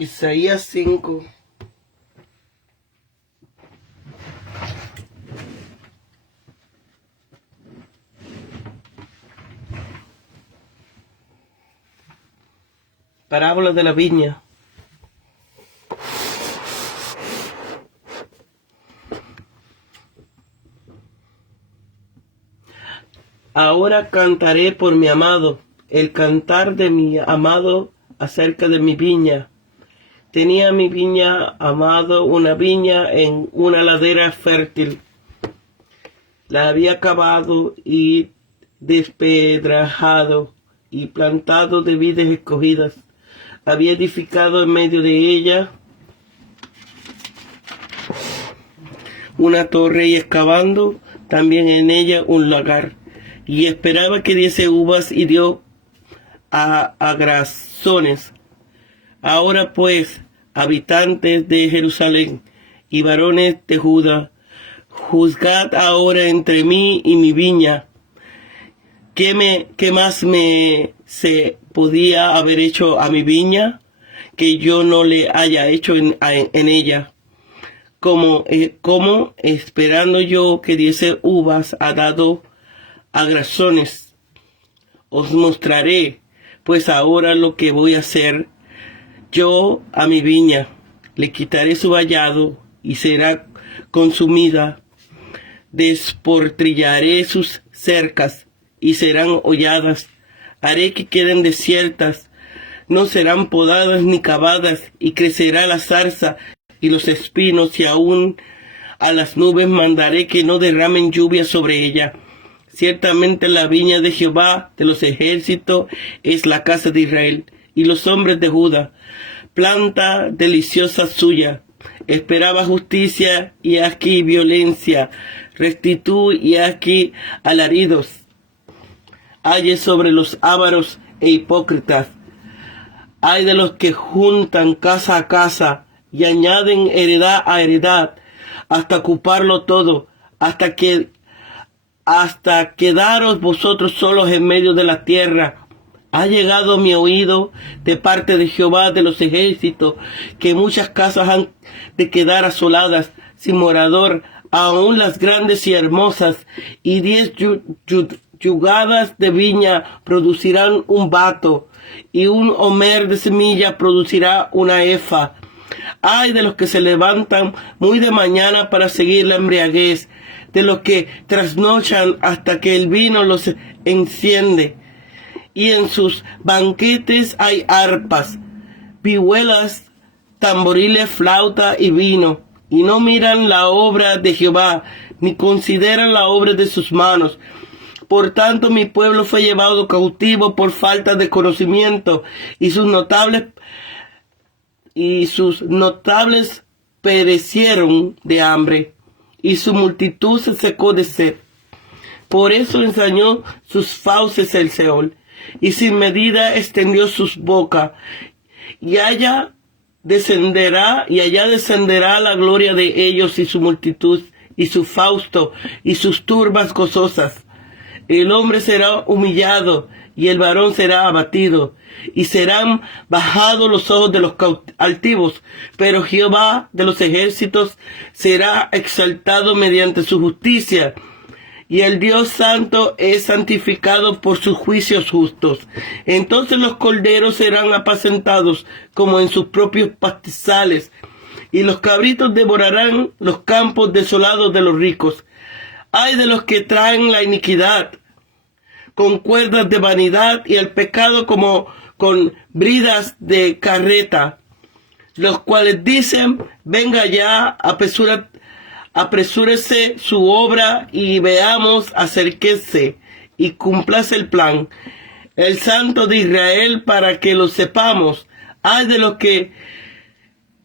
Isaías 5. Parábola de la viña. Ahora cantaré por mi amado, el cantar de mi amado acerca de mi viña. Tenía mi viña amado una viña en una ladera fértil. La había cavado y despedrajado y plantado de vides escogidas. Había edificado en medio de ella una torre y excavando también en ella un lagar. Y esperaba que diese uvas y dio agrazones. Ahora pues, habitantes de Jerusalén y varones de Judá, juzgad ahora entre mí y mi viña. ¿Qué más se podía haber hecho a mi viña que yo no le haya hecho en ella? Como esperando yo que diese uvas, ha dado agrazones. Os mostraré pues ahora lo que voy a hacer yo a mi viña. Le quitaré su vallado y será consumida. Desportillaré sus cercas y serán holladas. Haré que queden desiertas, no serán podadas ni cavadas, y crecerá la zarza y los espinos, y aún a las nubes mandaré que no derramen lluvia sobre ella. Ciertamente la viña de Jehová de los ejércitos es la casa de Israel, y los hombres de Judá, planta deliciosa suya. Esperaba justicia, y aquí violencia, rectitud, y aquí alaridos. Halle sobre los ávaros e hipócritas. Hay de los que juntan casa a casa y añaden heredad a heredad, hasta ocuparlo todo, hasta quedaros vosotros solos en medio de la tierra. Ha llegado mi oído de parte de Jehová de los ejércitos, que muchas casas han de quedar asoladas, sin morador, aun las grandes y hermosas, y 10 yugadas de viña producirán un bato, y un homer de semilla producirá una efa. Ay de los que se levantan muy de mañana para seguir la embriaguez, de los que trasnochan hasta que el vino los enciende. Y en sus banquetes hay arpas, vihuelas, tamboriles, flauta y vino. Y no miran la obra de Jehová, ni consideran la obra de sus manos. Por tanto, mi pueblo fue llevado cautivo por falta de conocimiento, y sus notables perecieron de hambre, y su multitud se secó de sed. Por eso ensañó sus fauces el Seol, y sin medida extendió sus bocas, y allá descenderá la gloria de ellos, y su multitud, y su fausto, y sus turbas gozosas. El hombre será humillado, y el varón será abatido, y serán bajados los ojos de los altivos, pero Jehová de los ejércitos será exaltado mediante su justicia, y el Dios santo es santificado por sus juicios justos. Entonces los corderos serán apacentados como en sus propios pastizales, y los cabritos devorarán los campos desolados de los ricos. Ay de los que traen la iniquidad con cuerdas de vanidad, y el pecado como con bridas de carreta, los cuales dicen: venga ya, apresúrese su obra, y veamos, acérquese y cúmplase el plan, el Santo de Israel, para que lo sepamos. Ay de los que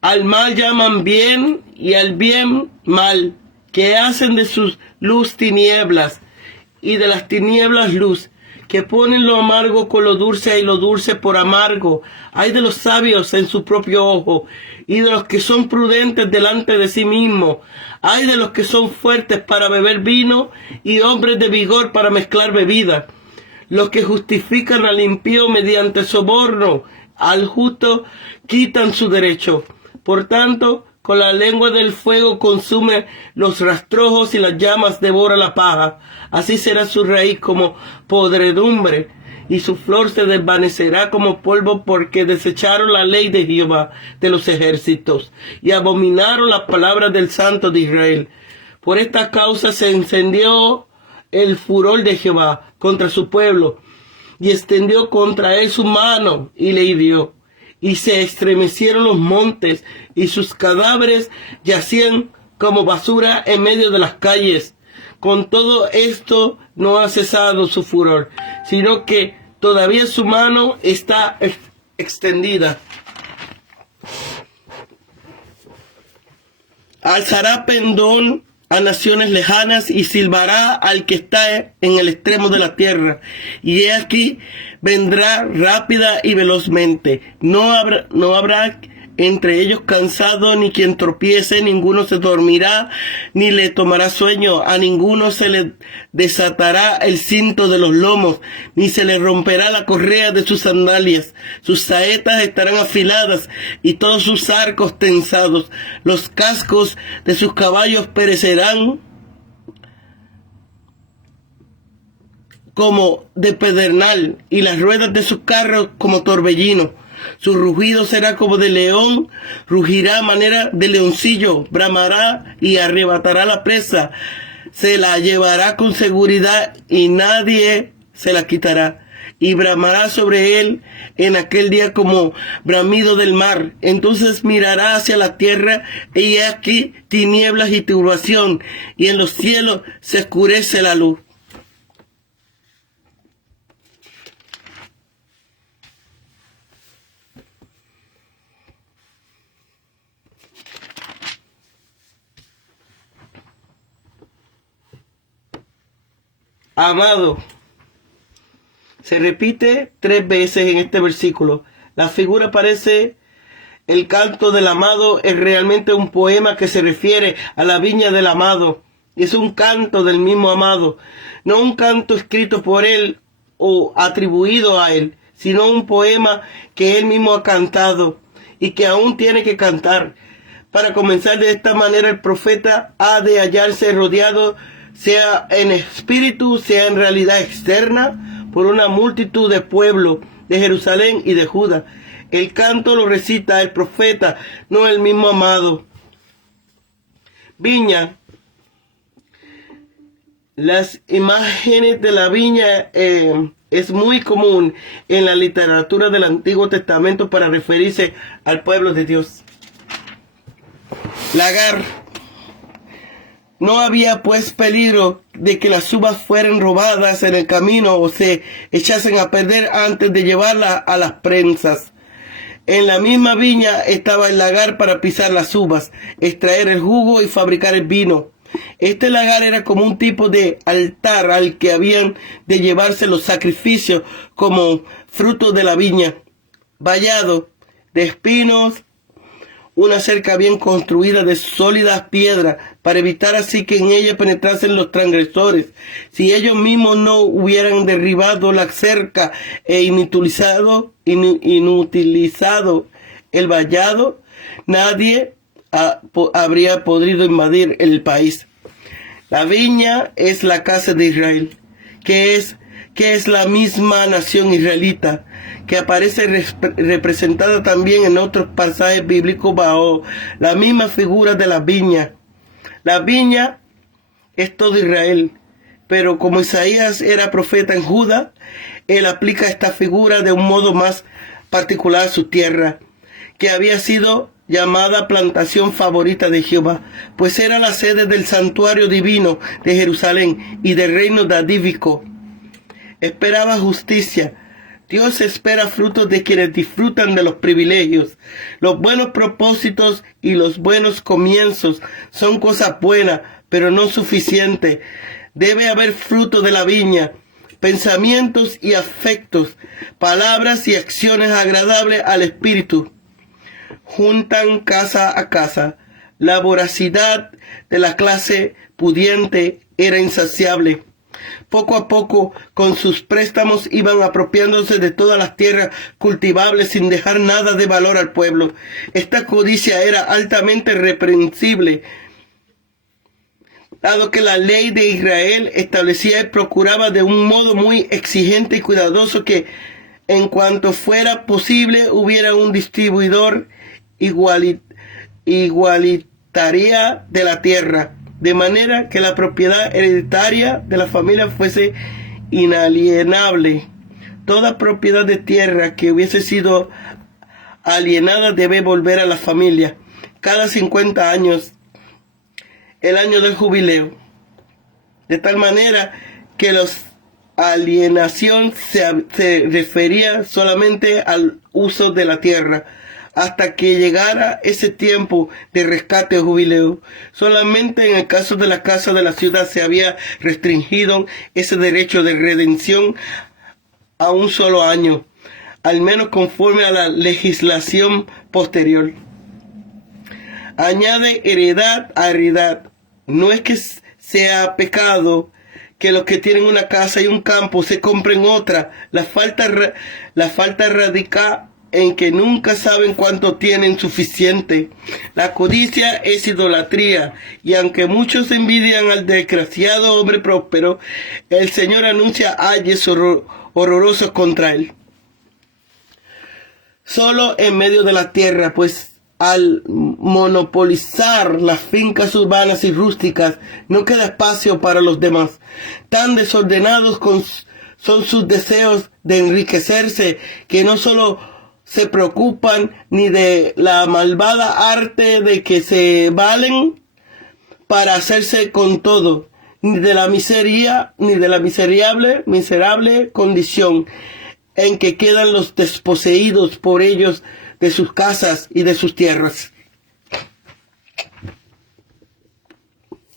al mal llaman bien y al bien mal, que hacen de sus luz tinieblas y de las tinieblas luz, que ponen lo amargo con lo dulce y lo dulce por amargo. Ay de los sabios en su propio ojo, y de los que son prudentes delante de sí mismos. Ay de los que son fuertes para beber vino, y hombres de vigor para mezclar bebida. Los que justifican al impío mediante soborno, al justo quitan su derecho. Por tanto, con la lengua del fuego consume los rastrojos y las llamas devora la paja. Así será su raíz como podredumbre y su flor se desvanecerá como polvo, porque desecharon la ley de Jehová de los ejércitos y abominaron las palabras del Santo de Israel. Por esta causa se encendió el furor de Jehová contra su pueblo y extendió contra él su mano y le hirió. Y se estremecieron los montes y sus cadáveres yacían como basura en medio de las calles. Con todo esto no ha cesado su furor, sino que todavía su mano está extendida. Alzará pendón a naciones lejanas y silbará al que está en el extremo de la tierra. Y he aquí vendrá rápida y velozmente. No habrá entre ellos cansado, ni quien tropiece, ninguno se dormirá, ni le tomará sueño, a ninguno se le desatará el cinto de los lomos, ni se le romperá la correa de sus sandalias. Sus saetas estarán afiladas, y todos sus arcos tensados. Los cascos de sus caballos perecerán como de pedernal, y las ruedas de sus carros como torbellino. Su rugido será como de león, rugirá a manera de leoncillo, bramará y arrebatará la presa, se la llevará con seguridad y nadie se la quitará. Y bramará sobre él en aquel día como bramido del mar. Entonces mirará hacia la tierra y aquí tinieblas y turbación, y en los cielos se oscurece la luz. Amado, se repite 3 veces en este versículo. La figura parece el canto del amado, es realmente un poema que se refiere a la viña del amado. Es un canto del mismo amado, no un canto escrito por él o atribuido a él, sino un poema que él mismo ha cantado y que aún tiene que cantar. Para comenzar de esta manera, el profeta ha de hallarse rodeado, sea en espíritu, sea en realidad externa, por una multitud de pueblo de Jerusalén y de Judá. El canto lo recita el profeta, no el mismo amado. Viña. Las imágenes de la viña es muy común en la literatura del Antiguo Testamento para referirse al pueblo de Dios. Lagar. No había pues peligro de que las uvas fueran robadas en el camino o se echasen a perder antes de llevarlas a las prensas. En la misma viña estaba el lagar para pisar las uvas, extraer el jugo y fabricar el vino. Este lagar era como un tipo de altar al que habían de llevarse los sacrificios como fruto de la viña, vallado de espinos, una cerca bien construida de sólidas piedras, para evitar así que en ella penetrasen los transgresores. Si ellos mismos no hubieran derribado la cerca e inutilizado el vallado, nadie habría podido invadir el país. La viña es la casa de Israel, que es la misma nación israelita, que aparece representada también en otros pasajes bíblicos bajo la misma figura de la viña. La viña es todo Israel, pero como Isaías era profeta en Judá, él aplica esta figura de un modo más particular a su tierra, que había sido llamada plantación favorita de Jehová, pues era la sede del santuario divino de Jerusalén y del reino davídico. Esperaba justicia. Dios espera frutos de quienes disfrutan de los privilegios. Los buenos propósitos y los buenos comienzos son cosas buenas, pero no suficientes. Debe haber fruto de la viña, pensamientos y afectos, palabras y acciones agradables al espíritu. Juntan casa a casa. La voracidad de la clase pudiente era insaciable. Poco a poco, con sus préstamos, iban apropiándose de todas las tierras cultivables sin dejar nada de valor al pueblo. Esta codicia era altamente reprensible, dado que la ley de Israel establecía y procuraba de un modo muy exigente y cuidadoso que, en cuanto fuera posible, hubiera un distribuidor igualitaria de la tierra, de manera que la propiedad hereditaria de la familia fuese inalienable. Toda propiedad de tierra que hubiese sido alienada debe volver a la familia cada 50 años, el año del jubileo, de tal manera que la alienación se refería solamente al uso de la tierra, hasta que llegara ese tiempo de rescate o jubileo. Solamente en el caso de la casa de la ciudad se había restringido ese derecho de redención a un solo año, al menos conforme a la legislación posterior. Añade heredad a heredad. No es que sea pecado que los que tienen una casa y un campo se compren otra. La falta radica en que nunca saben cuánto tienen suficiente. La codicia es idolatría, y aunque muchos envidian al desgraciado hombre próspero, el Señor anuncia ayes horrorosos contra él. Solo en medio de la tierra, pues al monopolizar las fincas urbanas y rústicas, no queda espacio para los demás. Tan desordenados son sus deseos de enriquecerse, que no solo se preocupan ni de la malvada arte de que se valen para hacerse con todo, ni de la miseria, ni de la miserable condición en que quedan los desposeídos por ellos de sus casas y de sus tierras.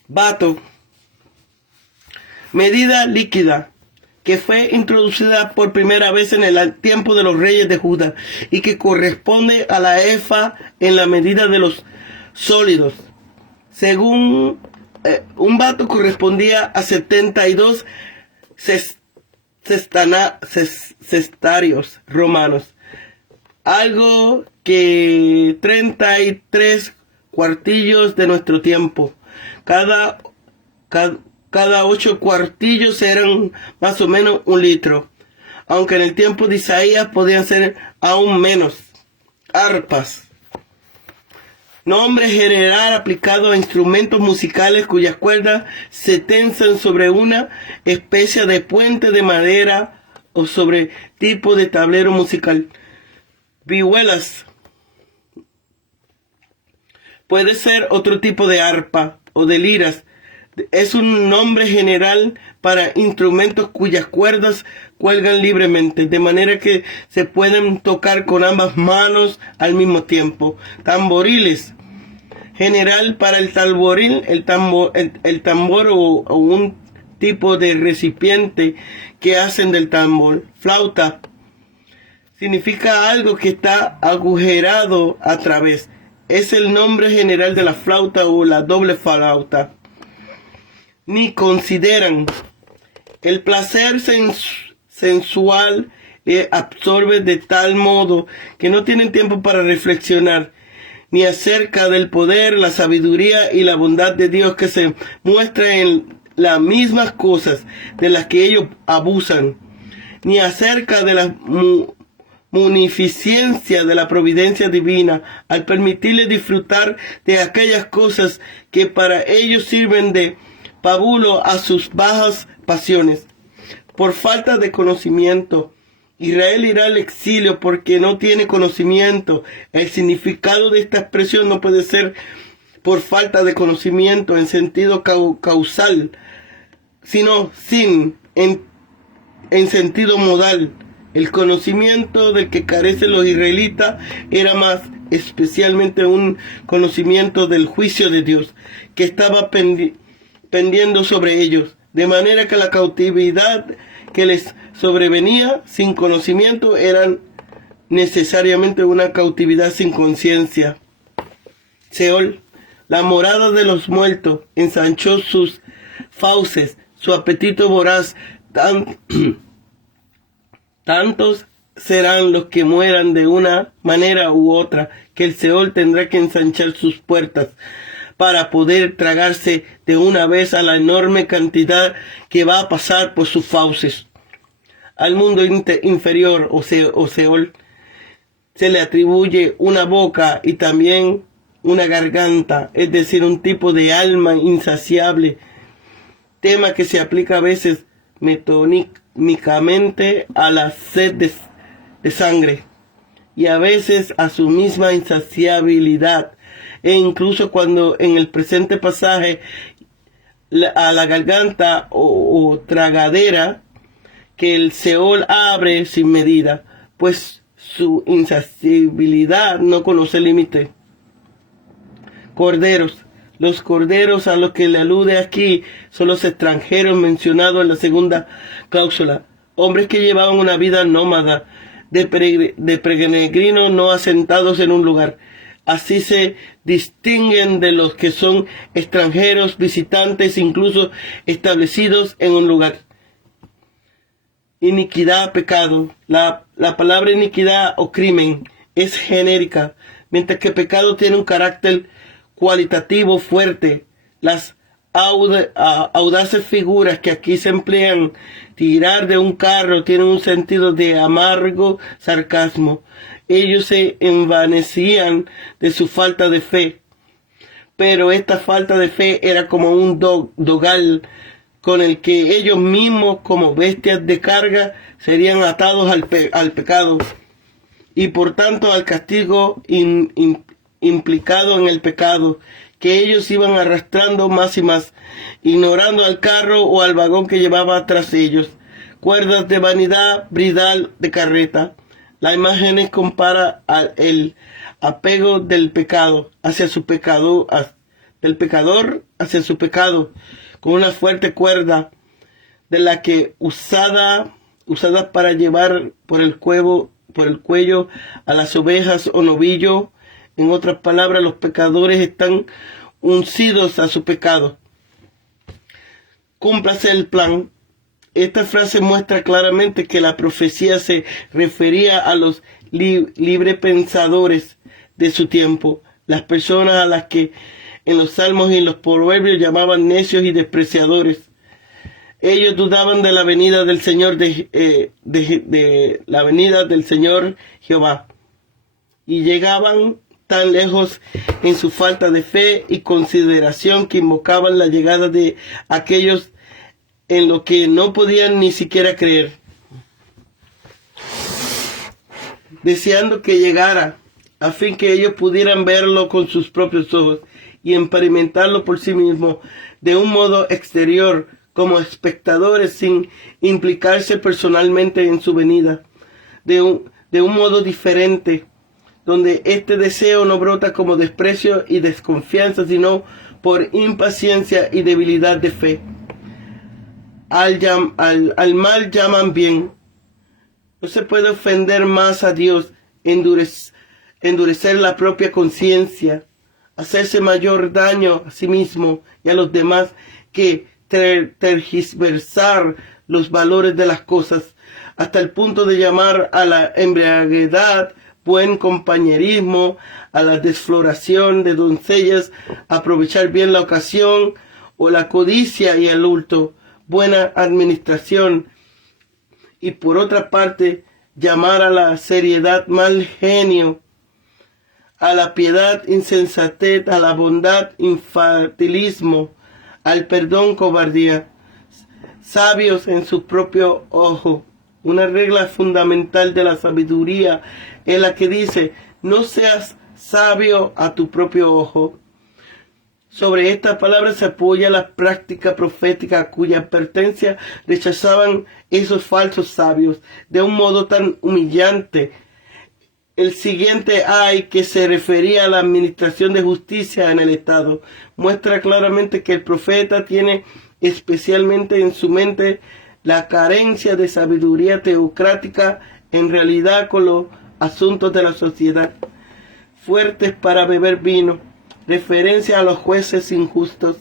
Vato, medida líquida, que fue introducida por primera vez en el tiempo de los reyes de Judá y que corresponde a la efa en la medida de los sólidos. Según un vato correspondía a 72 cestarios romanos, algo que 33 cuartillos de nuestro tiempo. Cada 8 cuartillos eran más o menos 1 litro, aunque en el tiempo de Isaías podían ser aún menos. Arpas, nombre general aplicado a instrumentos musicales cuyas cuerdas se tensan sobre una especie de puente de madera o sobre tipo de tablero musical. Vihuelas, puede ser otro tipo de arpa o de liras. Es un nombre general para instrumentos cuyas cuerdas cuelgan libremente, de manera que se pueden tocar con ambas manos al mismo tiempo. Tamboriles, general para el tamboril, el tambor o un tipo de recipiente que hacen del tambor. Flauta, significa algo que está agujerado a través. Es el nombre general de la flauta o la doble flauta. Ni consideran. El placer sensual le absorbe de tal modo que no tienen tiempo para reflexionar ni acerca del poder, la sabiduría y la bondad de Dios que se muestra en las mismas cosas de las que ellos abusan, ni acerca de la munificencia de la providencia divina al permitirles disfrutar de aquellas cosas que para ellos sirven de pábulo a sus bajas pasiones. Por falta de conocimiento, Israel irá al exilio porque no tiene conocimiento. El significado de esta expresión no puede ser por falta de conocimiento en sentido causal, sino en sentido modal. El conocimiento del que carecen los israelitas era más especialmente un conocimiento del juicio de Dios que estaba pendiendo sobre ellos, de manera que la cautividad que les sobrevenía sin conocimiento era necesariamente una cautividad sin conciencia. Seol, la morada de los muertos, ensanchó sus fauces, su apetito voraz. Tantos serán los que mueran de una manera u otra, que el Seol tendrá que ensanchar sus puertas para poder tragarse de una vez a la enorme cantidad que va a pasar por sus fauces. Al mundo inferior o Seol se le atribuye una boca y también una garganta, es decir, un tipo de alma insaciable, tema que se aplica a veces metonímicamente a la sed de sangre y a veces a su misma insaciabilidad, e incluso cuando en el presente pasaje a la garganta o tragadera que el Seol abre sin medida, pues su insaciabilidad no conoce límite. Corderos. Los corderos a los que le alude aquí son los extranjeros mencionados en la segunda cláusula, hombres que llevaban una vida nómada, de peregrinos no asentados en un lugar. Así se distinguen de los que son extranjeros, visitantes, incluso establecidos en un lugar. Iniquidad, pecado. La palabra iniquidad o crimen es genérica, mientras que pecado tiene un carácter cualitativo fuerte. Las audaces figuras que aquí se emplean, tirar de un carro, tienen un sentido de amargo sarcasmo. Ellos se envanecían de su falta de fe, pero esta falta de fe era como un dogal con el que ellos mismos, como bestias de carga, serían atados al pecado y por tanto al castigo implicado en el pecado, que ellos iban arrastrando más y más, ignorando al carro o al vagón que llevaba tras ellos. Cuerdas de vanidad, bridal de carreta. La imagen compara el apego del pecado hacia su pecado, del pecador hacia su pecado, con una fuerte cuerda de la que usada para llevar por el cuello a las ovejas o novillo. En otras palabras, los pecadores están uncidos a su pecado. Cúmplase el plan. Esta frase muestra claramente que la profecía se refería a los librepensadores de su tiempo, las personas a las que en los salmos y en los proverbios llamaban necios y despreciadores. Ellos dudaban de la venida del Señor de la venida del Señor Jehová y llegaban tan lejos en su falta de fe y consideración que invocaban la llegada de aquellos en lo que no podían ni siquiera creer, deseando que llegara, a fin que ellos pudieran verlo con sus propios ojos y experimentarlo por sí mismos de un modo exterior, como espectadores, sin implicarse personalmente en su venida, de un modo diferente, donde este deseo no brota como desprecio y desconfianza, sino por impaciencia y debilidad de fe. Al mal llaman bien. No se puede ofender más a Dios, endurecer la propia conciencia, hacerse mayor daño a sí mismo y a los demás que tergiversar los valores de las cosas, hasta el punto de llamar a la embriaguez buen compañerismo, a la desfloración de doncellas, aprovechar bien la ocasión, o la codicia y el hurto, buena administración, y por otra parte, llamar a la seriedad mal genio, a la piedad insensatez, a la bondad infantilismo, al perdón cobardía, sabios en su propio ojo. Una regla fundamental de la sabiduría es la que dice: no seas sabio a tu propio ojo. Sobre esta palabra se apoya la práctica profética cuya advertencia rechazaban esos falsos sabios de un modo tan humillante. El siguiente ay, que se refería a la administración de justicia en el Estado, muestra claramente que el profeta tiene especialmente en su mente la carencia de sabiduría teocrática en realidad con los asuntos de la sociedad. Fuertes para beber vino, referencia a los jueces injustos.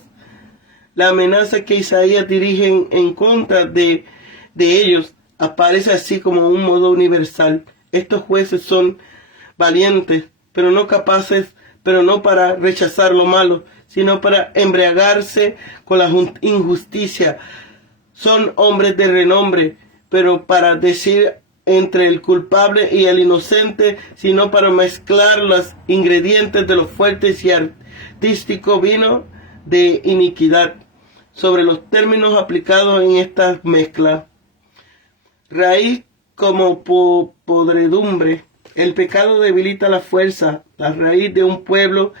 La amenaza que Isaías dirige en contra de ellos aparece así como un modo universal. Estos jueces son valientes, pero no capaces, pero no para rechazar lo malo, sino para embriagarse con la injusticia. Son hombres de renombre, pero para decir entre el culpable y el inocente, sino para mezclar los ingredientes de lo fuerte y artístico vino de iniquidad. Sobre los términos aplicados en esta mezcla: raíz como podredumbre. El pecado debilita la fuerza. La raíz de un pueblo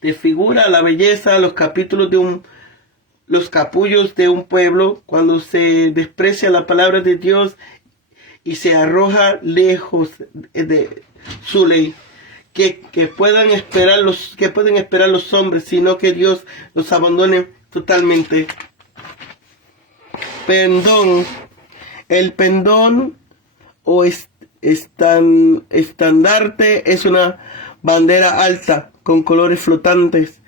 desfigura la belleza. Los capullos de un pueblo, cuando se desprecia la palabra de Dios y se arroja lejos de su ley. Que pueden esperar los hombres, sino que Dios los abandone totalmente. Pendón. El pendón o estandarte es una bandera alta con colores flotantes,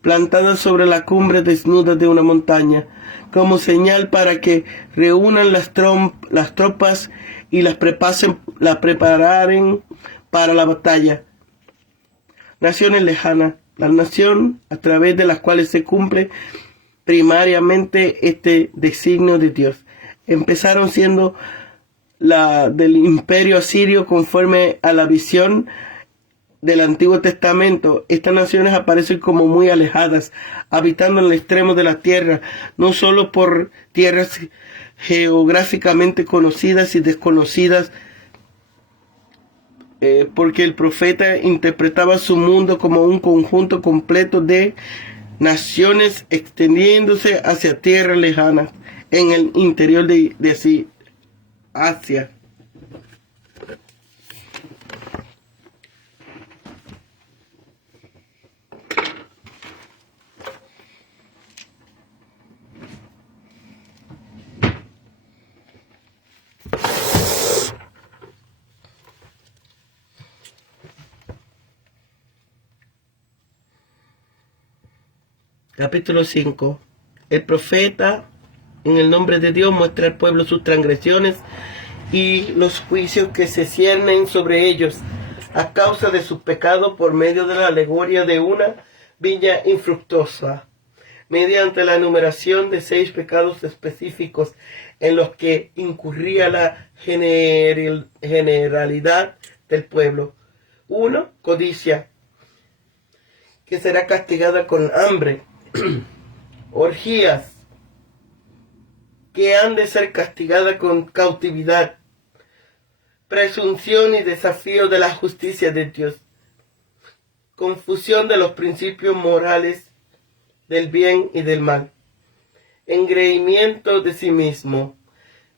plantada sobre la cumbre desnuda de una montaña, como señal para que reúnan las tropas y las prepararen para la batalla. Naciones lejanas, la nación a través de las cuales se cumple primariamente este designio de Dios. Empezaron siendo la del imperio asirio conforme a la visión del Antiguo Testamento. Estas naciones aparecen como muy alejadas, habitando en el extremo de la tierra, no solo por tierras geográficamente conocidas y desconocidas, porque el profeta interpretaba su mundo como un conjunto completo de naciones extendiéndose hacia tierras lejanas en el interior de Asia. Capítulo 5. El profeta, en el nombre de Dios, muestra al pueblo sus transgresiones y los juicios que se ciernen sobre ellos a causa de sus pecados por medio de la alegoría de una viña infructuosa, mediante la enumeración de 6 pecados específicos en los que incurría la generalidad del pueblo. 1. Codicia, que será castigada con hambre. Orgías, que han de ser castigadas con cautividad. Presunción y desafío de la justicia de Dios. Confusión de los principios morales del bien y del mal. Engreimiento de sí mismo.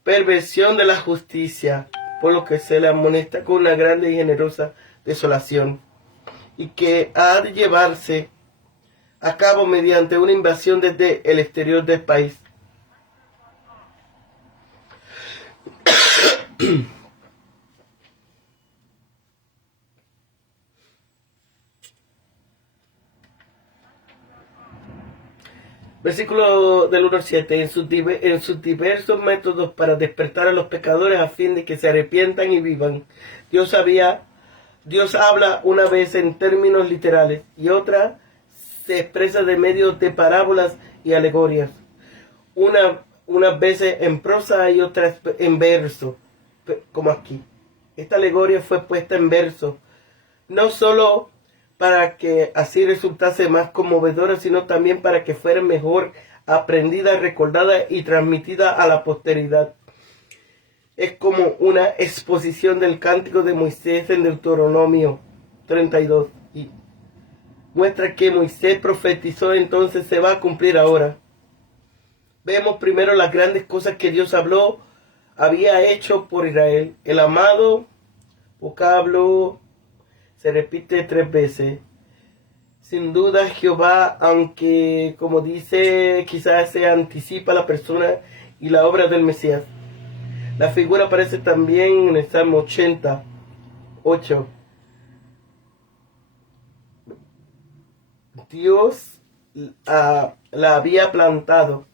Perversión de la justicia, por lo que se le amonesta con una grande y generosa desolación, y que ha de llevarse a cabo mediante una invasión desde el exterior del país. Versículo del 1 al 7. En sus diversos métodos para despertar a los pecadores a fin de que se arrepientan y vivan, Dios habla una vez en términos literales y otra se expresa de medio de parábolas y alegorias. Unas veces en prosa y otras en verso, como aquí. Esta alegoria fue puesta en verso, no solo para que así resultase más conmovedora, sino también para que fuera mejor aprendida, recordada y transmitida a la posteridad. Es como una exposición del cántico de Moisés en Deuteronomio 32. Y muestra que Moisés profetizó, entonces se va a cumplir ahora. Vemos primero las grandes cosas que Dios había hecho por Israel. El amado vocablo se repite 3 veces. Sin duda Jehová, aunque como dice, quizás se anticipa la persona y la obra del Mesías. La figura aparece también en el Salmo 88. Dios la había plantado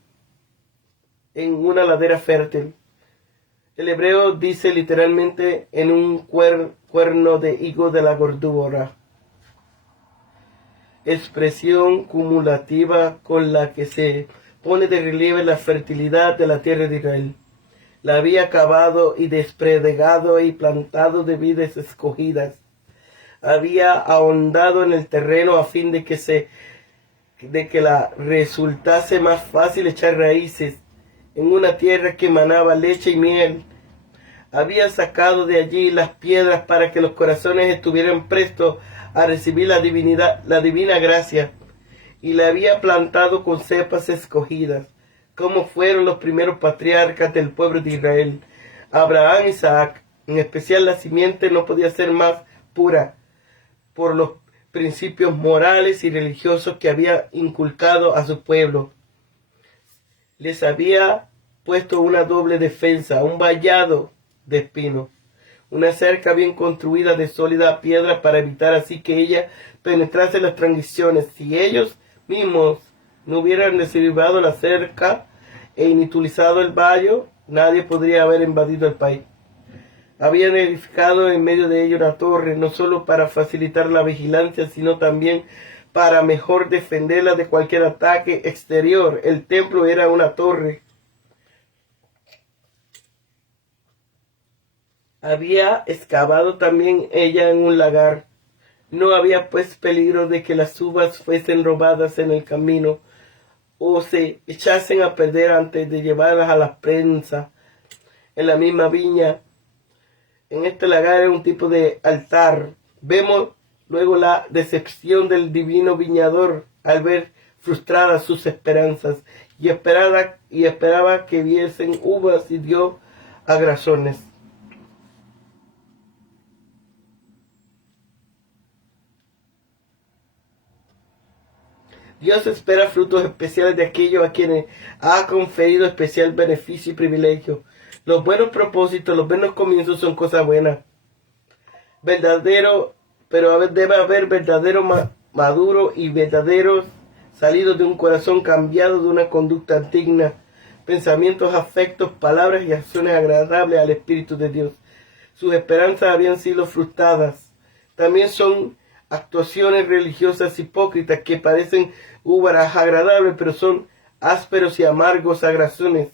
en una ladera fértil. El hebreo dice literalmente en un cuerno de higo de la gordura, expresión cumulativa con la que se pone de relieve la fertilidad de la tierra de Israel. La había cavado y despredegado y plantado de vides escogidas. Había ahondado en el terreno a fin de que la resultase más fácil echar raíces en una tierra que emanaba leche y miel. Había sacado de allí las piedras para que los corazones estuvieran prestos a recibir la divina gracia, y la había plantado con cepas escogidas, como fueron los primeros patriarcas del pueblo de Israel, Abraham y Isaac. En especial la simiente no podía ser más pura por los principios morales y religiosos que había inculcado a su pueblo. Les había puesto una doble defensa, un vallado de espinos, una cerca bien construida de sólida piedra para evitar así que ella penetrase las transiciones. Si ellos mismos no hubieran derribado la cerca e inutilizado el vallo, nadie podría haber invadido el país. Habían edificado en medio de ello una torre, no solo para facilitar la vigilancia, sino también para mejor defenderla de cualquier ataque exterior. El templo era una torre. Había excavado también ella en un lagar. No había pues peligro de que las uvas fuesen robadas en el camino o se echasen a perder antes de llevarlas a la prensa. En la misma viña, en este lagar era un tipo de altar. Vemos luego la decepción del divino viñador al ver frustradas sus esperanzas y esperaba que viesen uvas y dio agrazones. Dios espera frutos especiales de aquellos a quienes ha conferido especial beneficio y privilegio. Los buenos propósitos, los buenos comienzos son cosas buenas. Pero debe haber verdadero maduro y verdaderos salidos de un corazón cambiado, de una conducta digna, pensamientos, afectos, palabras y acciones agradables al Espíritu de Dios. Sus esperanzas habían sido frustradas. También son actuaciones religiosas hipócritas que parecen uvas agradables, pero son ásperos y amargos agrazones.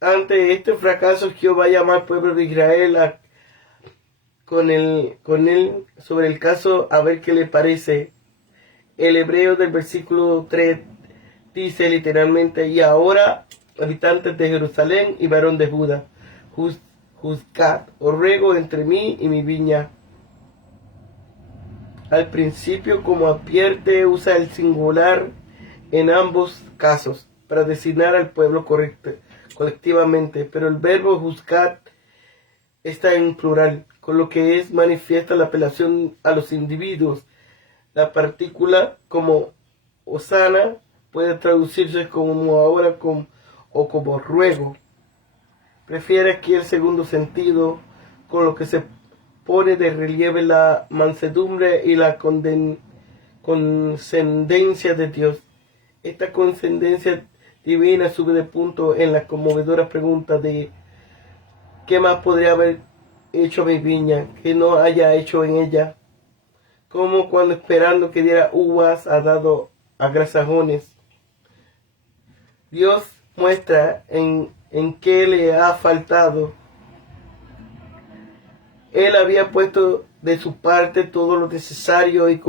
Ante este fracaso, Jehová llama al pueblo de Israel con él sobre el caso a ver qué le parece. El hebreo del versículo 3 dice literalmente: y ahora, habitantes de Jerusalén y varón de Judá, juzgad, os ruego entre mí y mi viña. Al principio, como advierte, usa el singular en ambos casos para designar al pueblo colectivamente, pero el verbo juzgar está en plural, con lo que es manifiesta la apelación a los individuos. La partícula como Osana puede traducirse como ahora o como ruego. Prefiere aquí el segundo sentido, con lo que se pone de relieve la mansedumbre y la condescendencia de Dios. Esta condescendencia divina sube de punto en la conmovedora pregunta de ¿qué más podría haber hecho mi viña que no haya hecho en ella? Como cuando esperando que diera uvas ha dado agrasajones. Dios muestra en qué le ha faltado. Él había puesto de su parte todo lo necesario y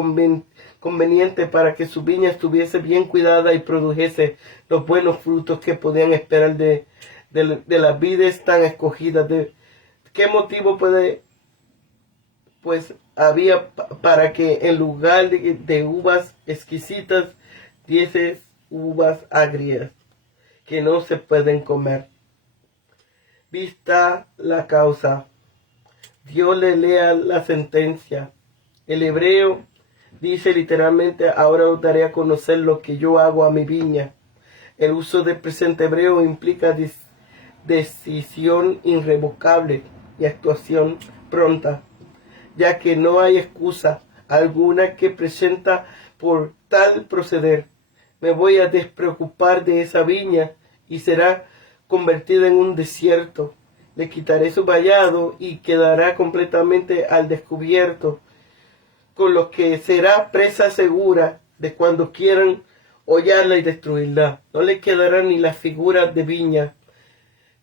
conveniente para que su viña estuviese bien cuidada y produjese los buenos frutos que podían esperar de las vides tan escogidas. ¿De qué motivo había para que en lugar de uvas exquisitas diese uvas agrias que no se pueden comer? Vista la causa, Dios le lea la sentencia. El hebreo dice literalmente: ahora os daré a conocer lo que yo hago a mi viña. El uso del presente hebreo implica decisión irrevocable y actuación pronta, ya que no hay excusa alguna que presenta por tal proceder. Me voy a despreocupar de esa viña y será convertida en un desierto. Le quitaré su vallado y quedará completamente al descubierto, con lo que será presa segura de cuando quieran hollarla y destruirla. No le quedará ni la figura de viña.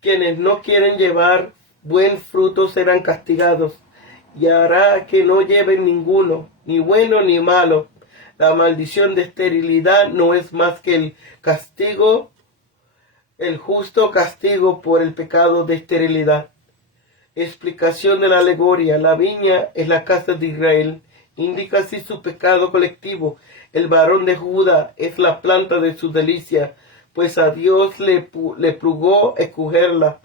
Quienes no quieren llevar buen fruto serán castigados, y hará que no lleven ninguno, ni bueno ni malo. La maldición de esterilidad no es más que el castigo, el justo castigo por el pecado de esterilidad. Explicación de la alegoría. La viña es la casa de Israel. Indica así su pecado colectivo. El varón de Judá es la planta de su delicia, pues a Dios le plugó escogerla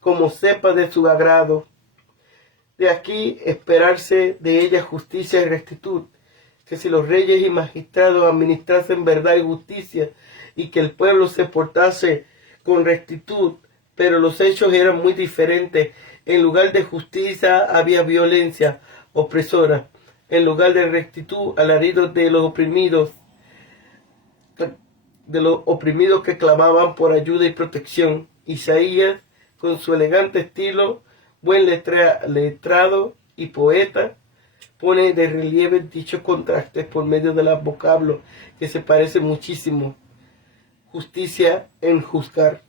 como cepa de su agrado. De aquí esperarse de ella justicia y rectitud, que si los reyes y magistrados administrasen verdad y justicia, y que el pueblo se portase con rectitud, pero los hechos eran muy diferentes. En lugar de justicia había violencia opresora. En lugar de rectitud, alaridos de los oprimidos que clamaban por ayuda y protección. Isaías, con su elegante estilo, buen letrado y poeta, pone de relieve dichos contrastes por medio de los vocablos que se parecen muchísimo. Justicia en juzgar.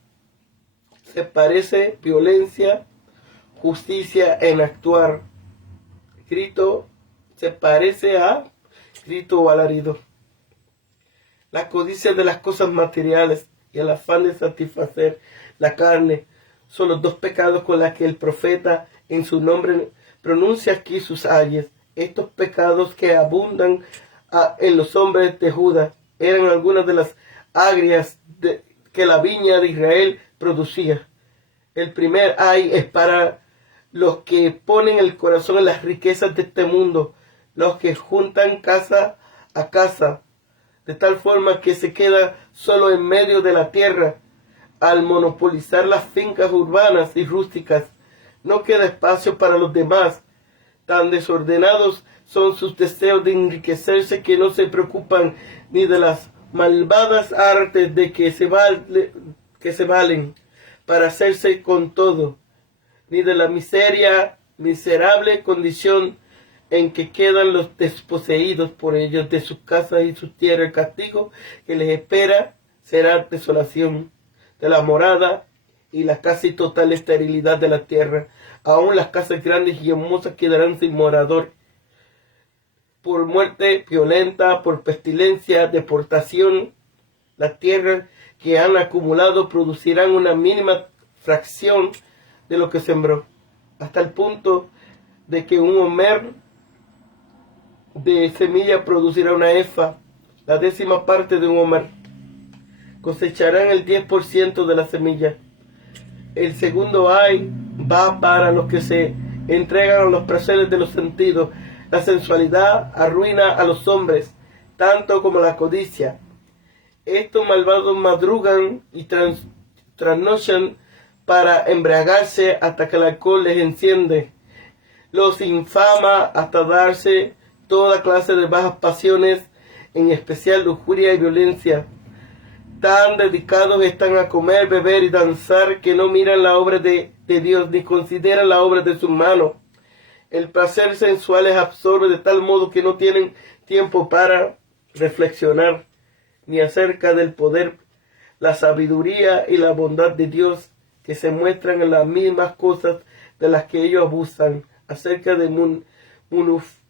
Se parece violencia, justicia en actuar. Grito se parece a grito o alarido. La codicia de las cosas materiales y el afán de satisfacer la carne son los dos pecados con los que el profeta en su nombre pronuncia aquí sus ayes. Estos pecados que abundan en los hombres de Judá eran algunas de las agrias que la viña de Israel producía. El primer ay es para los que ponen el corazón en las riquezas de este mundo, los que juntan casa a casa, de tal forma que se queda solo en medio de la tierra. Al monopolizar las fincas urbanas y rústicas, no queda espacio para los demás. Tan desordenados son sus deseos de enriquecerse que no se preocupan ni de las malvadas artes de que se valen para hacerse con todo, ni de la miserable condición en que quedan los desposeídos por ellos de sus casas y sus tierras. El castigo que les espera será desolación de la morada y la casi total esterilidad de la tierra. Aún las casas grandes y hermosas quedarán sin morador. Por muerte violenta, por pestilencia, deportación, las tierras que han acumulado producirán una mínima fracción de lo que sembró, hasta el punto de que un homer de semilla producirá una efa, la 10ª parte de un homer. Cosecharán el 10% de la semilla. El segundo ay va para los que se entregan a los placeres de los sentidos. La sensualidad arruina a los hombres, tanto como la codicia. Estos malvados madrugan y trasnochan para embriagarse hasta que el alcohol les enciende. Los infama hasta darse toda clase de bajas pasiones, en especial lujuria y violencia. Tan dedicados están a comer, beber y danzar que no miran la obra de Dios ni consideran la obra de sus manos. El placer sensual les absorbe de tal modo que no tienen tiempo para reflexionar ni acerca del poder, la sabiduría y la bondad de Dios que se muestran en las mismas cosas de las que ellos abusan, acerca de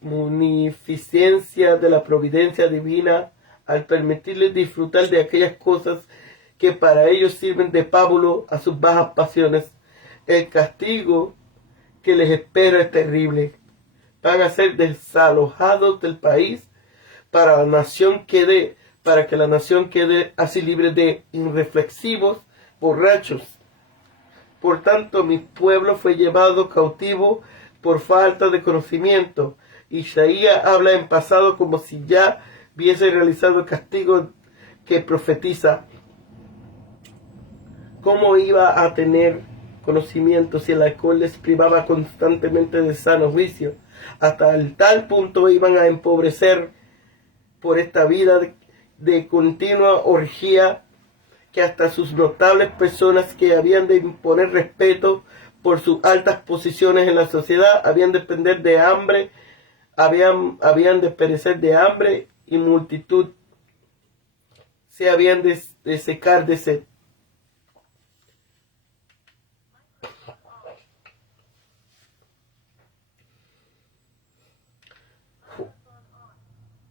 munificencia de la providencia divina al permitirles disfrutar de aquellas cosas que para ellos sirven de pábulo a sus bajas pasiones. El castigo que les espera es terrible. Van a ser desalojados del país para que la nación quede así libre de irreflexivos borrachos. Por tanto, mi pueblo fue llevado cautivo por falta de conocimiento. Isaías habla en pasado como si ya hubiese realizado el castigo que profetiza. ¿Cómo iba a tener conocimiento si el alcohol les privaba constantemente de sano juicio? Hasta el tal punto iban a empobrecer por esta vida de continua orgía, que hasta sus notables personas que habían de imponer respeto por sus altas posiciones en la sociedad habían de depender de hambre, habían de perecer de hambre, y multitud se habían de secar de sed.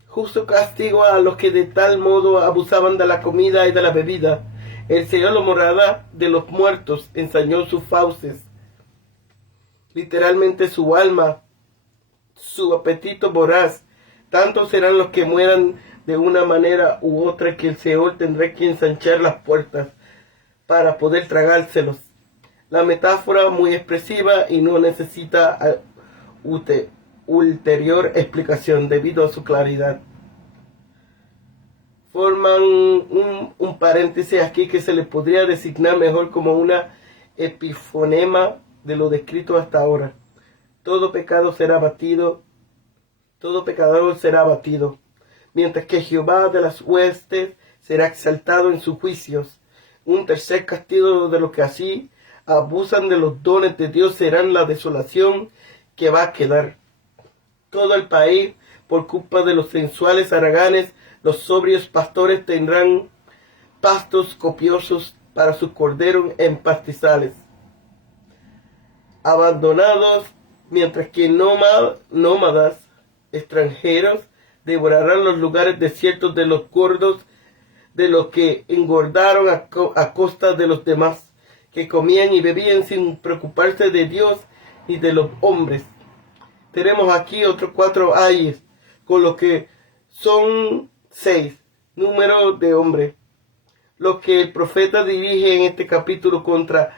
Justo castigo a los que de tal modo abusaban de la comida y de la bebida. El Señor lo morará de los muertos, ensañó sus fauces. Literalmente su alma, su apetito voraz. Tantos serán los que mueran de una manera u otra que el Señor tendrá que ensanchar las puertas para poder tragárselos. La metáfora muy expresiva y no necesita ulterior explicación debido a su claridad. Forman un paréntesis aquí que se le podría designar mejor como una epifonema de lo descrito hasta ahora. Todo pecado será abatido, todo pecador será abatido, mientras que Jehová de las huestes será exaltado en sus juicios. Un tercer castigo de los que así abusan de los dones de Dios serán la desolación que va a quedar. Todo el país, por culpa de los sensuales haraganes, los sobrios pastores tendrán pastos copiosos para sus corderos en pastizales. Abandonados, mientras que nómadas extranjeros devorarán los lugares desiertos de los gordos, de los que engordaron a costa de los demás, que comían y bebían sin preocuparse de Dios y de los hombres. Tenemos aquí otros 4 ayes, con lo que son 6, número de hombres, lo que el profeta dirige en este capítulo contra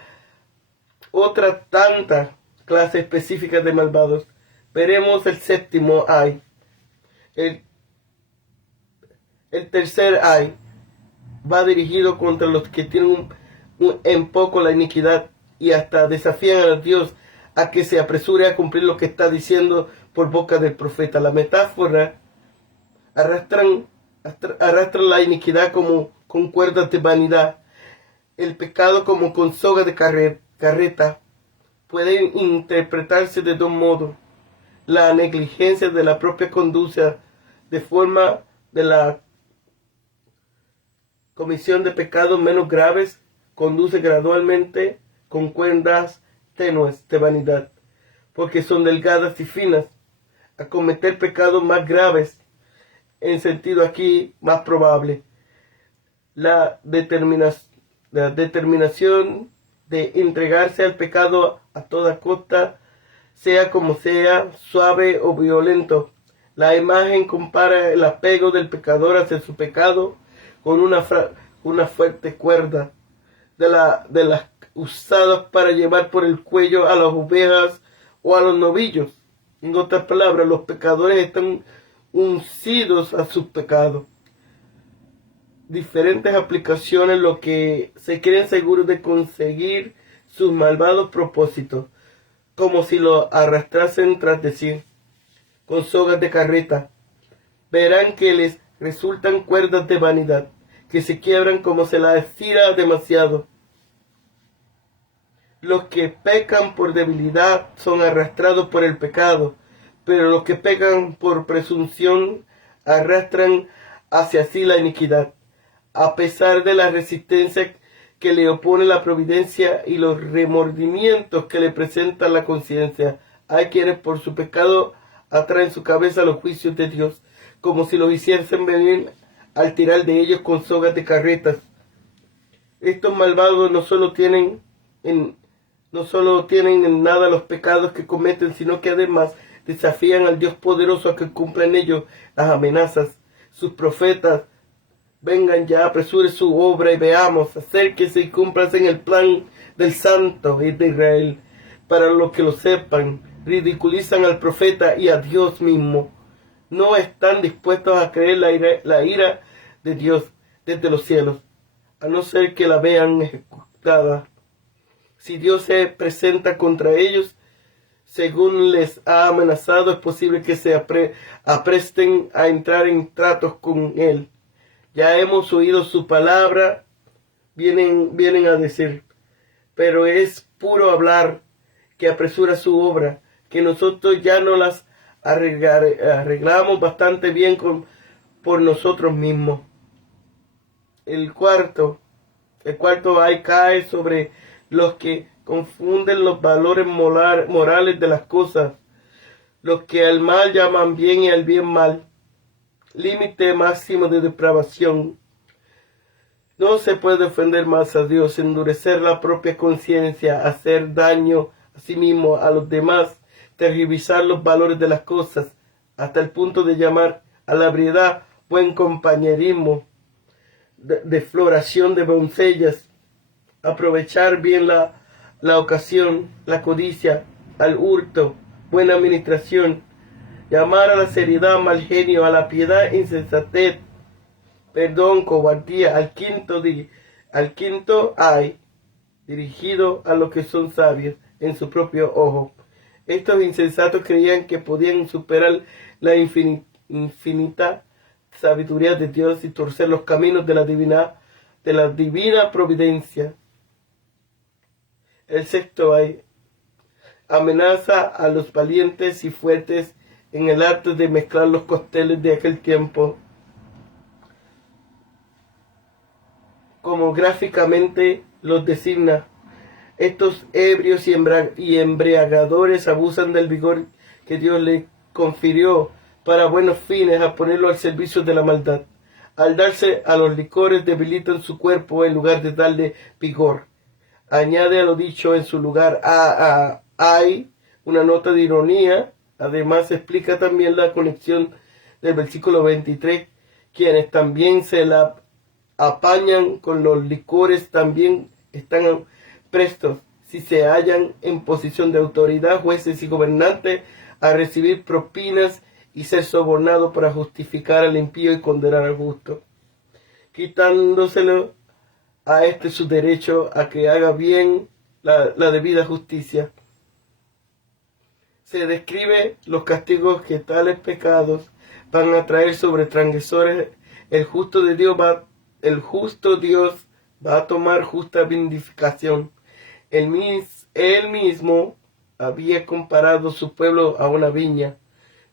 otra tanta clase específica de malvados. Veremos el 7º ay. El tercer ay va dirigido contra los que tienen en poco la iniquidad y hasta desafían a Dios a que se apresure a cumplir lo que está diciendo por boca del profeta. La metáfora arrastran la iniquidad como con cuerdas de vanidad, el pecado como con soga de carreta. Puede interpretarse de 2 modos: la negligencia de la propia conducta de forma de la comisión de pecados menos graves conduce gradualmente con cuerdas tenues de vanidad, porque son delgadas y finas, a cometer pecados más graves, en sentido aquí más probable. La determinación de entregarse al pecado a toda costa, sea como sea, suave o violento. La imagen compara el apego del pecador hacia su pecado con una fuerte cuerda de las usadas para llevar por el cuello a las ovejas o a los novillos. En otras palabras, los pecadores están uncidos a sus pecados. Diferentes aplicaciones, lo que se creen seguros de conseguir sus malvados propósitos, como si lo arrastrasen tras de sí con sogas de carreta. Verán que les resultan cuerdas de vanidad, que se quiebran como se las estira demasiado. Los que pecan por debilidad son arrastrados por el pecado, pero los que pecan por presunción arrastran hacia sí la iniquidad. A pesar de la resistencia que le opone la providencia y los remordimientos que le presenta la conciencia, hay quienes por su pecado atraen su cabeza a los juicios de Dios, como si los hiciesen venir al tirar de ellos con sogas de carretas. Estos malvados no solo tienen en nada los pecados que cometen, sino que además desafían al Dios poderoso a que cumpla en ellos las amenazas. Sus profetas: vengan ya, apresure su obra y veamos, acérquese y cúmplase en el plan del Santo de Israel. Para los que lo sepan, ridiculizan al profeta y a Dios mismo. No están dispuestos a creer la ira de Dios desde los cielos, a no ser que la vean ejecutada. Si Dios se presenta contra ellos, según les ha amenazado, es posible que se apresten a entrar en tratos con Él. Ya hemos oído su palabra, vienen a decir, pero es puro hablar que apresura su obra, que nosotros ya no las arreglamos bastante bien por nosotros mismos. El cuarto ahí cae sobre los que confunden los valores morales de las cosas, los que al mal llaman bien y al bien mal. Límite máximo de depravación. No se puede ofender más a Dios, endurecer la propia conciencia, hacer daño a sí mismo, a los demás, tergiversar los valores de las cosas, hasta el punto de llamar a la ebriedad buen compañerismo, defloración de doncellas, aprovechar bien la ocasión, la codicia, al hurto, buena administración, llamar a la seriedad mal genio, a la piedad insensatez, perdón, cobardía, al quinto hay, dirigido a los que son sabios en su propio ojo. Estos insensatos creían que podían superar la infinita sabiduría de Dios y torcer los caminos de la divina providencia. El sexto hay, amenaza a los valientes y fuertes en el arte de mezclar los cócteles de aquel tiempo, como gráficamente los designa. Estos ebrios y embriagadores abusan del vigor que Dios les confirió para buenos fines, a ponerlo al servicio de la maldad. Al darse a los licores debilitan su cuerpo en lugar de darle vigor. Añade a lo dicho en su lugar hay una nota de ironía. Además explica también la conexión del versículo 23, quienes también se la apañan con los licores también están prestos, si se hallan en posición de autoridad, jueces y gobernantes, a recibir propinas y ser sobornados para justificar al impío y condenar al justo, quitándoselo a este su derecho a que haga bien la debida justicia. Se describe los castigos que tales pecados van a traer sobre transgresores. El justo Dios va a tomar justa vindicación. Él mismo había comparado su pueblo a una viña,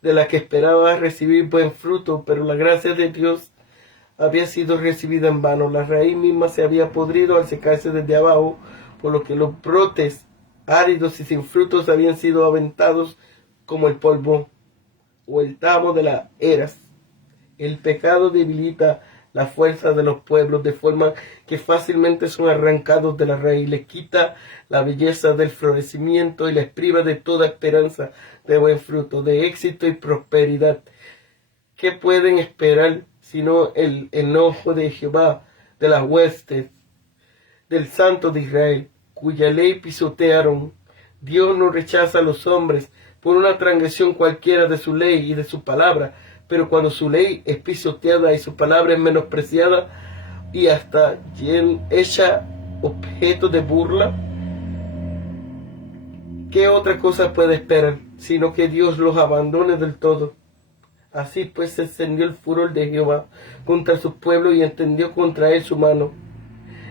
de la que esperaba recibir buen fruto, pero la gracia de Dios había sido recibida en vano. La raíz misma se había podrido al secarse desde abajo, por lo que los brotes áridos y sin frutos habían sido aventados como el polvo o el tamo de las eras. El pecado debilita la fuerza de los pueblos, de forma que fácilmente son arrancados de la raíz, les quita la belleza del florecimiento y les priva de toda esperanza de buen fruto, de éxito y prosperidad. ¿Qué pueden esperar sino el enojo de Jehová, de las huestes, del Santo de Israel, cuya ley pisotearon? Dios no rechaza a los hombres por una transgresión cualquiera de su ley y de su palabra, pero cuando su ley es pisoteada y su palabra es menospreciada y hasta hecha objeto de burla, ¿qué otra cosa puede esperar sino que Dios los abandone del todo? Así pues se encendió el furor de Jehová contra su pueblo y extendió contra él su mano.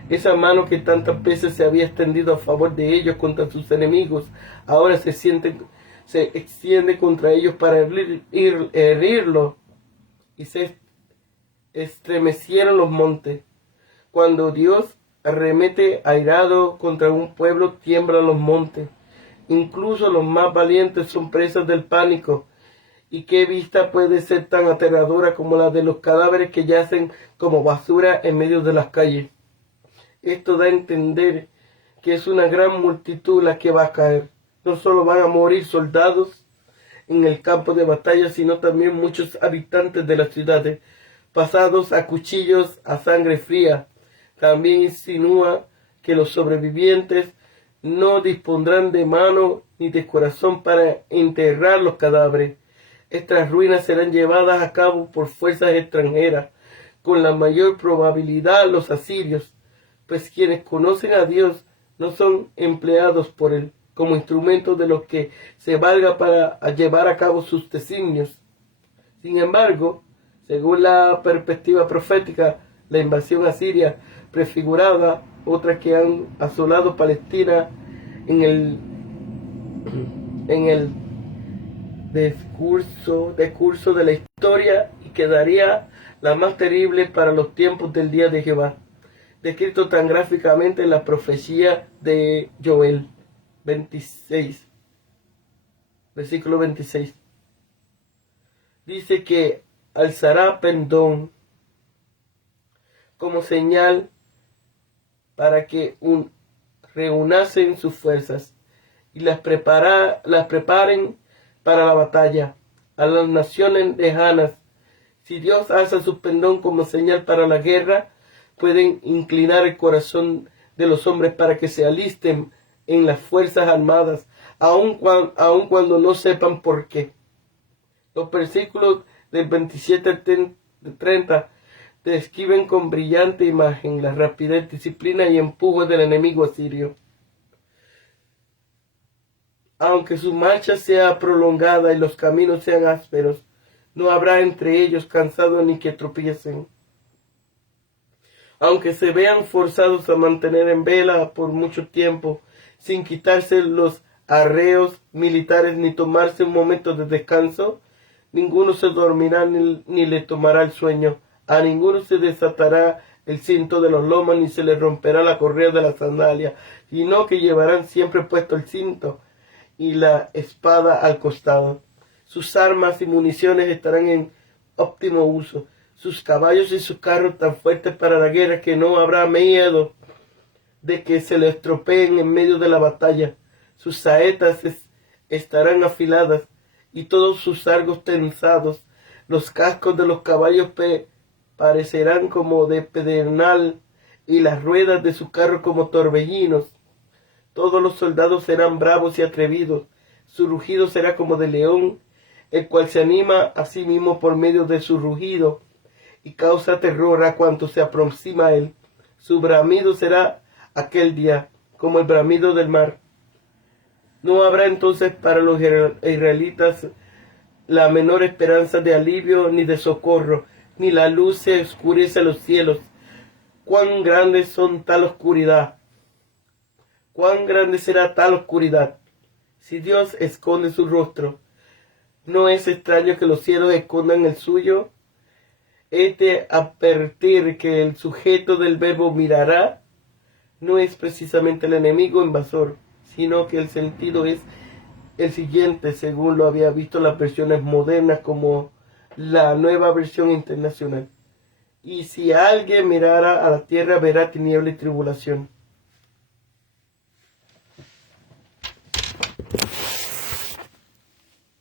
Esa mano que tantas veces se había extendido a favor de ellos contra sus enemigos, ahora se extiende contra ellos para herirlos, y se estremecieron los montes. Cuando Dios arremete airado contra un pueblo, tiemblan los montes. Incluso los más valientes son presas del pánico. ¿Y qué vista puede ser tan aterradora como la de los cadáveres que yacen como basura en medio de las calles? Esto da a entender que es una gran multitud la que va a caer. No solo van a morir soldados en el campo de batalla, sino también muchos habitantes de las ciudades, pasados a cuchillos, a sangre fría. También insinúa que los sobrevivientes no dispondrán de mano ni de corazón para enterrar los cadáveres. Estas ruinas serán llevadas a cabo por fuerzas extranjeras, con la mayor probabilidad los asirios, pues quienes conocen a Dios no son empleados por él como instrumentos de los que se valga para llevar a cabo sus designios. Sin embargo, Según la perspectiva profética, la invasión asiria prefiguraba otra que han asolado Palestina en el decurso de la historia y quedaría la más terrible para los tiempos del día de Jehová, descrito tan gráficamente en la profecía de Joel 26, versículo 26. Dice que alzará pendón como señal para que reúnasen sus fuerzas y las preparen para la batalla a las naciones lejanas. Si Dios alza su pendón como señal para la guerra, pueden inclinar el corazón de los hombres para que se alisten en las fuerzas armadas, aun cuando no sepan por qué. Los versículos del 27 al 30 describen con brillante imagen la rapidez, disciplina y empuje del enemigo asirio. Aunque su marcha sea prolongada y los caminos sean ásperos, no habrá entre ellos cansados ni que tropiecen. Aunque se vean forzados a mantener en vela por mucho tiempo, sin quitarse los arreos militares ni tomarse un momento de descanso, ninguno se dormirá ni le tomará el sueño. A ninguno se desatará el cinto de los lomos ni se le romperá la correa de la sandalia, sino que llevarán siempre puesto el cinto y la espada al costado. Sus armas y municiones estarán en óptimo uso, sus caballos y sus carros tan fuertes para la guerra que no habrá miedo de que se le estropeen en medio de la batalla. Sus saetas estarán afiladas y todos sus arcos tensados. Los cascos de los caballos parecerán como de pedernal y las ruedas de su carro como torbellinos. Todos los soldados serán bravos y atrevidos. Su rugido será como de león, el cual se anima a sí mismo por medio de su rugido y causa terror a cuanto se aproxima a él. Su bramido será aquel día como el bramido del mar. No habrá entonces para los israelitas la menor esperanza de alivio ni de socorro, ni la luz se oscurece los cielos. Cuán grandes son tal oscuridad. Cuán grande será tal oscuridad. Si Dios esconde su rostro, ¿no es extraño que los cielos escondan el suyo? Es de advertir que el sujeto del verbo mirará no es precisamente el enemigo invasor, sino que el sentido es el siguiente, según lo había visto las versiones modernas como la Nueva Versión Internacional. Y si alguien mirara a la tierra, verá tiniebla y tribulación.